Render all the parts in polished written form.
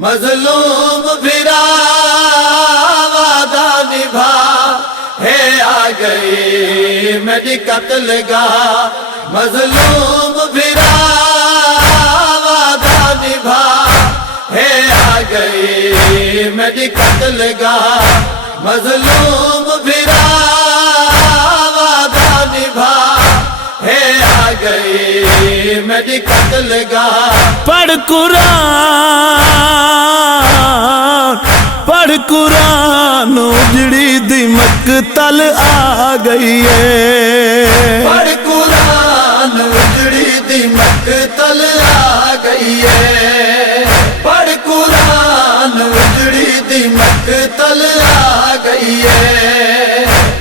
مظلوم بھرا وعدہ نبھا ہے آ گئی میری قتل گاہ. مظلوم بھرا وعدہ نبھا ہے آ گئی میری قتل گاہ. مظلوم بھرا وعدہ نبھا ہے آ گئی میری قتل گاہ. پڑھ قرآن اجڑی دی مقتل آ گئی ہے. پڑھ قرآن اجڑی دی مقتل آ گئی ہے. پڑھ قرآن اجڑی دی مقتل آ گئی ہے.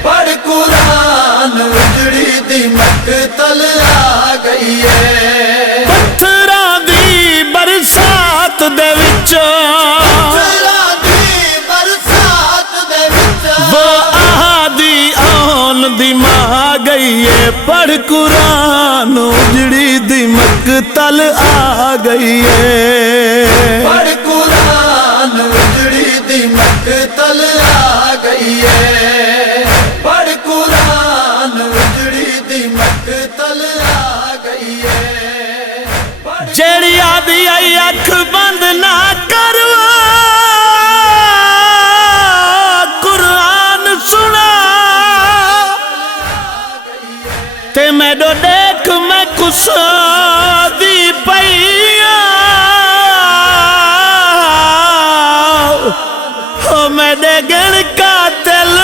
پڑھ قرآن اجڑی دی مقتل آ گئی ہے. پتھراں دی برسات دے وچوں دی ماں گئی ہے. پڑھ قرآن اجڑی دی مقتل آ گئی ہے. پڑھ قرآن اجڑی دی مقتل آ گئی ہے. پڑھ قرآن اجڑی دی مقتل آ گئی ہے. جیڑی آدھی آئی اکھ بند نہ کروا قرآن سنا تے میڈو دیکھ میں کسا دی پئیاں ہو میڈے گن قاتل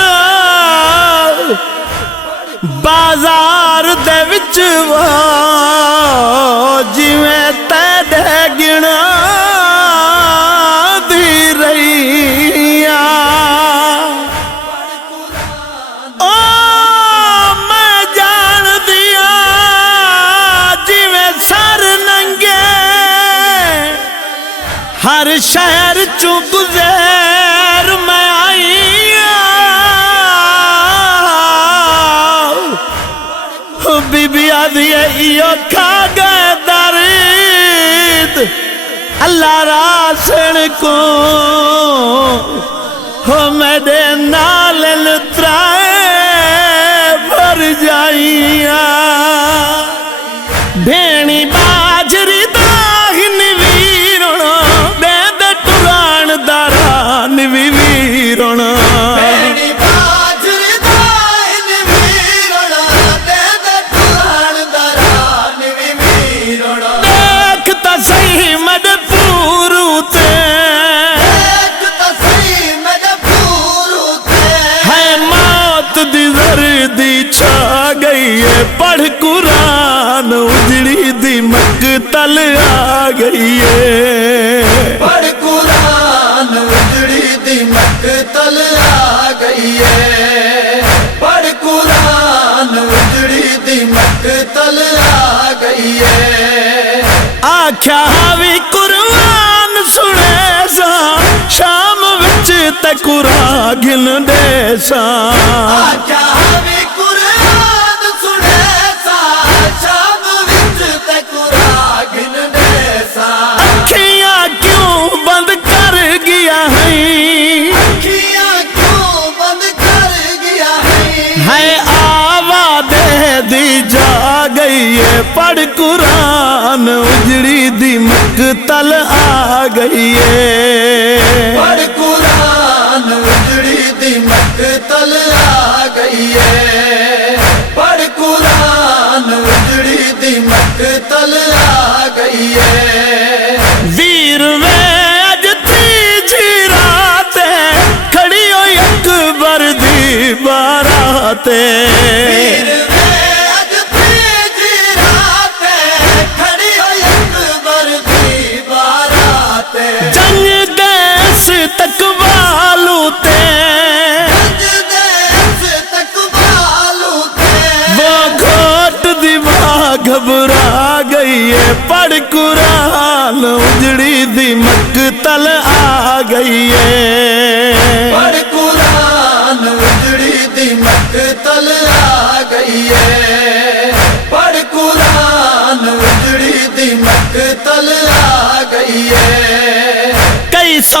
بازار دے وچ جویں تیڈے گنا دی رہیاں. میں جان دیا جویں سر ننگے ہر شہر چوں گزر میں آئی بی بی آدھی ایو کھا گئے درد اللہ راسن کو ہو میرے نال لترائے بھر جائیاں. بھینی باجری داہن ویرنا دے دے ٹران داران وی ویرنا. پڑھ قرآن اجڑی دی مقتل آ گئی ہے. پڑھ قرآن اجڑی دی مقتل آ گئی ہے. پڑھ قرآن اجڑی دی مقتل آ گئی ہے. آکھیا وی قرآن سنے سا شام وچ تے قرآن گن دے سا. آکھیا وی قرآن سنے سا شام وچ تے قرآن گن دے سا. اکھیاں کیوں بند کر گیا ہے اکھیاں کیوں بند کر گیا ہے آوا دے دی جا گئی ہے. پڑھ قرآن اجڑی دی مقتل آ گئی ہے. پڑھ قرآن اجڑی دی مقتل آ گئی ہے. پڑھ قرآن اجڑی دی مقتل آ گئی ہے. ویر وے اج تیجی رات کھڑی ہوئی اکبر دی بارات. جنگ دیس تک والو تے وہ گھوٹ دیوا گھبرا گئی ہے. پڑھ قرآن اجڑی دی مقتل آ گئی ہے. پڑھ قرآن اجڑی دی مقتل آ گئی ہے. پڑھ قرآن اجڑی دی مقتل آ گئی ہے. کئی 600